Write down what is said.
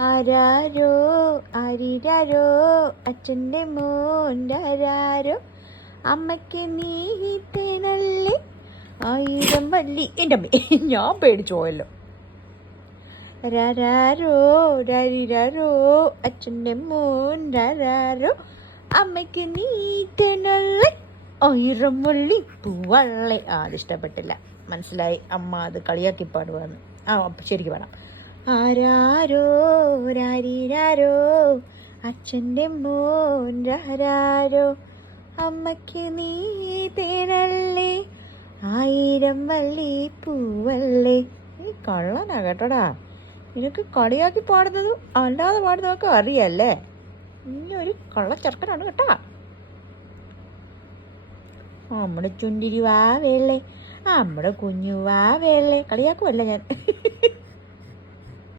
ആരാരോ ആരിരാരോ അച്ഛൻ്റെ മോൻ്റാരോ അമ്മയ്ക്ക് നീ തേനല്ലേ ആയിരം വള്ളി. എൻ്റെ അമ്മ, ഞാൻ പേടിച്ചു പോയല്ലോ. രാരാരോ രാരിരാരോ അച്ഛൻ്റെ മോൻ്റാരോ അമ്മയ്ക്ക് നീ തേനല്ലേ ആയിരം വള്ളി പൂവള്ളി. അതിഷ്ടപ്പെട്ടില്ല, മനസ്സിലായി. അമ്മ അത് കളിയാക്കി പാടുവാന്ന്. ശരിക്കും പാടാം. ആരാരോ രാരിരാരോ അച്ഛൻ്റെ മോൻ്റാരോ അമ്മയ്ക്ക് നീ തേനല്ലേ ആയിരം വള്ളി പൂവല്ലേ. നീ കള്ളനാ കേട്ടോടാ. നിനക്ക് കളിയാക്കി പാടുന്നതും അല്ലാതെ പാടുന്നതൊക്കെ അറിയല്ലേ. നീ ഒരു കള്ളച്ചെറുക്കനാണ് കേട്ടാ. നമ്മുടെ ചുണ്ടിരി വാവേളെ, നമ്മുടെ കുഞ്ഞു വാവേളെ. കളിയാക്കുമല്ല ഞാൻ.